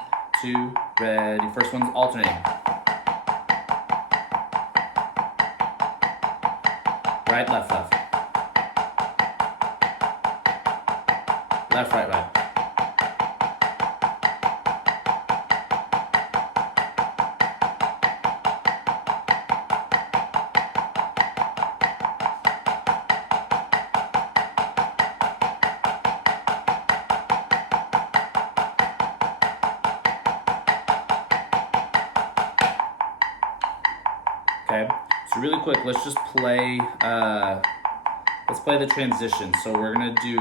2, ready. First one's alternating. Right, left, left. Left, right, right. Okay, so really quick, let's just play, let's play the transition. So we're gonna do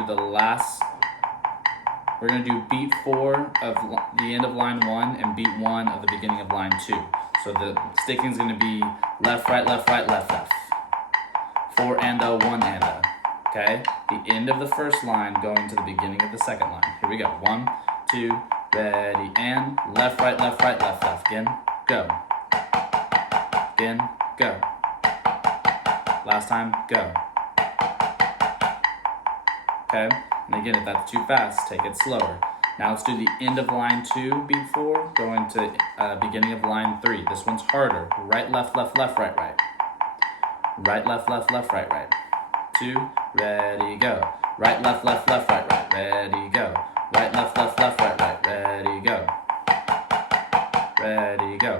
we're gonna do beat 4 of the end of line 1 and beat 1 of the beginning of line 2. So the sticking is gonna be left, right, left, right, left, left. 4 and a, 1 and a, okay? The end of the first line going to the beginning of the second line. Here we go, 1, 2, ready, and left, right, left, right, left, left. Again, go. Again, go. Last time, go. Okay, and again, if that's too fast, take it slower. Now let's do the end of line 2, beat 4, going to beginning of line 3. This one's harder. Right, left, left, left, right, right. Right, left, left, left, right, right. 2, ready, go. Right, left, left, left, right, right. Ready, go. Right, left, left, left, right, right. Ready, go. Ready, go.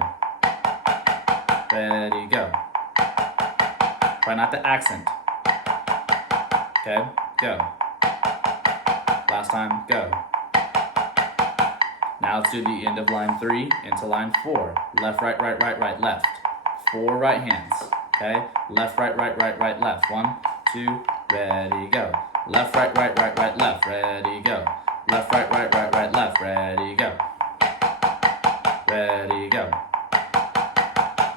Ready, go. Try not to accent. Okay, go. Last time, go. Now let's do the end of line 3 into line 4. Left, right, right, right, right, left. 4 right hands. Okay, left, right, right, right, right, left. 1, 2, ready, go. Left, right, right, right, right, left. Ready, go. Left, right, right, right, right, left. Ready, go. Ready, go.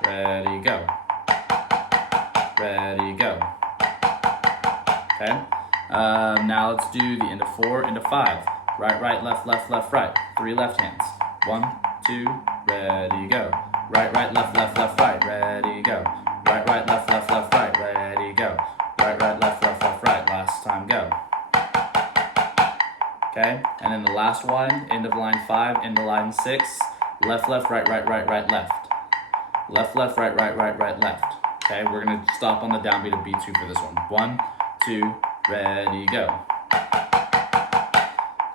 Ready, go. Ready, go. Okay. Now let's do the end of 4 into 5. Right, right, left, left, left, right. 3 left hands. 1, 2, ready, go. Right, right, left, left, left, right. Ready, go. Right, right, left, left, left, right. Ready, go. Right, right, left, left, left, right. Last time, go. Okay, and then the last one, end of line 5, end of line 6. Left, left, right, right, right, right, left. Left, left, right, right, right, right, left. Okay, we're gonna stop on the downbeat of beat 2 for this one. 1, 2, ready, go.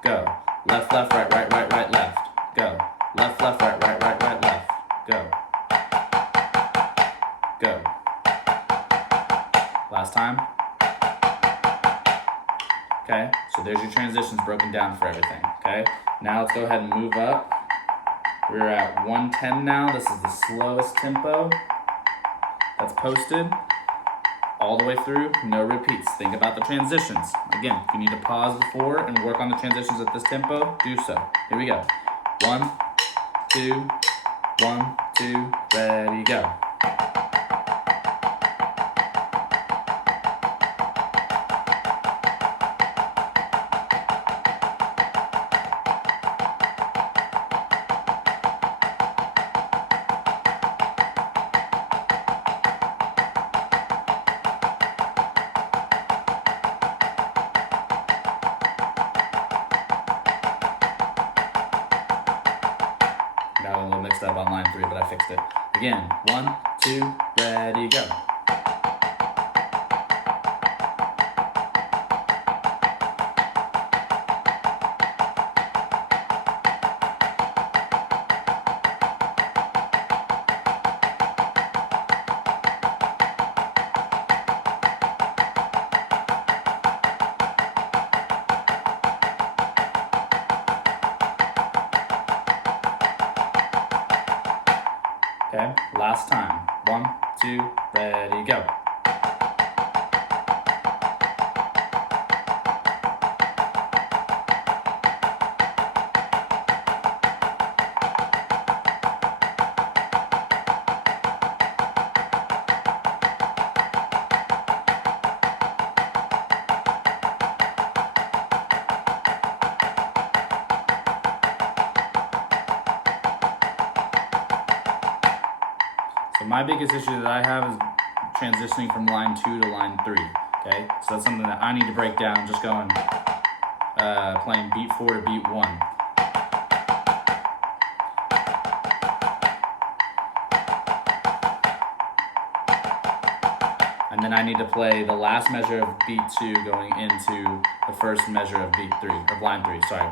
Go. Left, left, right, right, right, right, left. Go. Left, left, right, right, right, right, left. Go. Go. Last time. Okay, so there's your transitions broken down for everything. Okay, now let's go ahead and move up. We're at 110 now. This is the slowest tempo that's posted. All the way through, no repeats. Think about the transitions. Again, if you need to pause before and work on the transitions at this tempo, do so. Here we go. 1, 2, 1, 2, ready, go. Got a little mixed up on line 3, but I fixed it. Again, 1, 2, ready, go. Okay, last time. 1, 2, ready, go. So my biggest issue that I have is transitioning from line 2 to line 3, okay? So that's something that I need to break down, just going, playing beat 4 to beat 1. And then I need to play the last measure of beat 2 going into the first measure of beat 3, or line 3, sorry.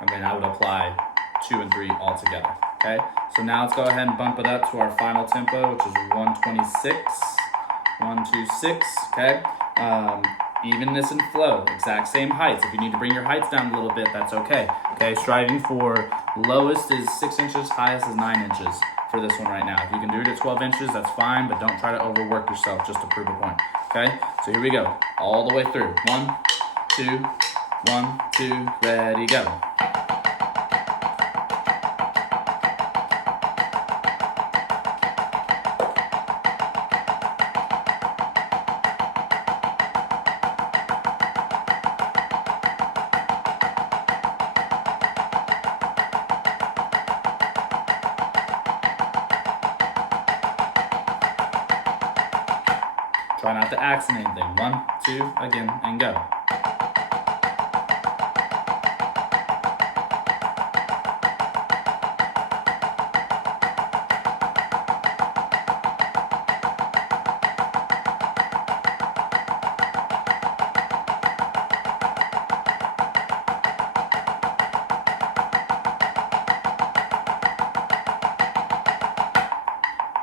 And then I would apply 2 and 3 all together, okay? So now let's go ahead and bump it up to our final tempo, which is 126, 126, okay? Evenness and flow, exact same heights. If you need to bring your heights down a little bit, that's okay. Okay, striving for lowest is 6 inches, highest is 9 inches for this one right now. If you can do it at 12 inches, that's fine, but don't try to overwork yourself just to prove a point, okay? So here we go, all the way through. 1, 2, 1, 2, ready, go. Try not to accent anything. 1, 2, again, and go.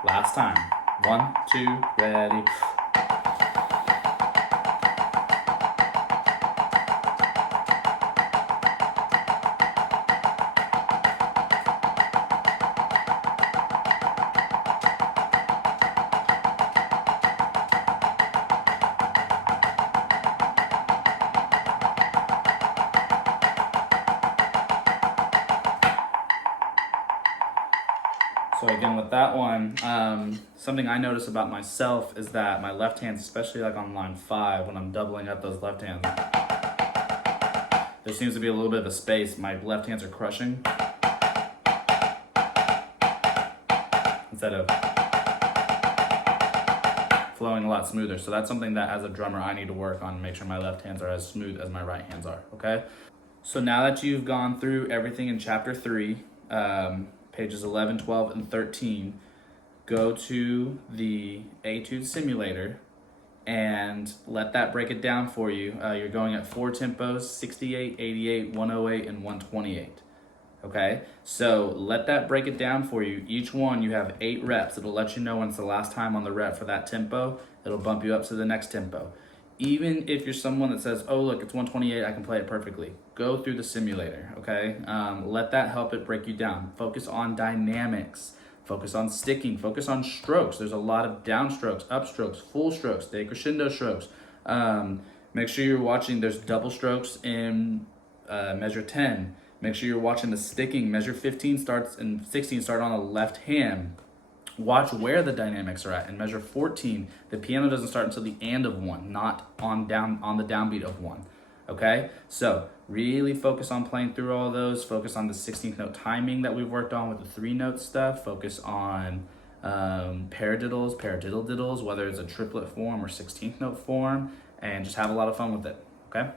Last time. 1, 2, ready. So again, with that one, something I notice about myself is that my left hand, especially like on line 5, when I'm doubling up those left hands, there seems to be a little bit of a space. My left hands are crushing instead of flowing a lot smoother. So that's something that as a drummer I need to work on and make sure my left hands are as smooth as my right hands are, okay? So now that you've gone through everything in chapter 3, pages 11, 12, and 13, go to the Etude Simulator and let that break it down for you. You're going at 4 tempos, 68, 88, 108, and 128. Okay, so let that break it down for you. Each one you have 8 reps. It'll let you know when it's the last time on the rep for that tempo. It'll bump you up to the next tempo. Even if you're someone that says, oh look, it's 128, I can play it perfectly. Go through the simulator, okay? Let that help it break you down. Focus on dynamics. Focus on sticking. Focus on strokes. There's a lot of downstrokes, upstrokes, full strokes, decrescendo strokes. Make sure you're watching, there's double strokes in measure 10. Make sure you're watching the sticking. Measure 15 starts and 16 start on the left hand. Watch where the dynamics are at. In measure 14, the piano doesn't start until the end of 1, not on the downbeat of 1. Okay? So really focus on playing through all those. Focus on the 16th note timing that we've worked on with the 3-note stuff. Focus on paradiddles, paradiddle diddles, whether it's a triplet form or 16th note form, and just have a lot of fun with it. Okay?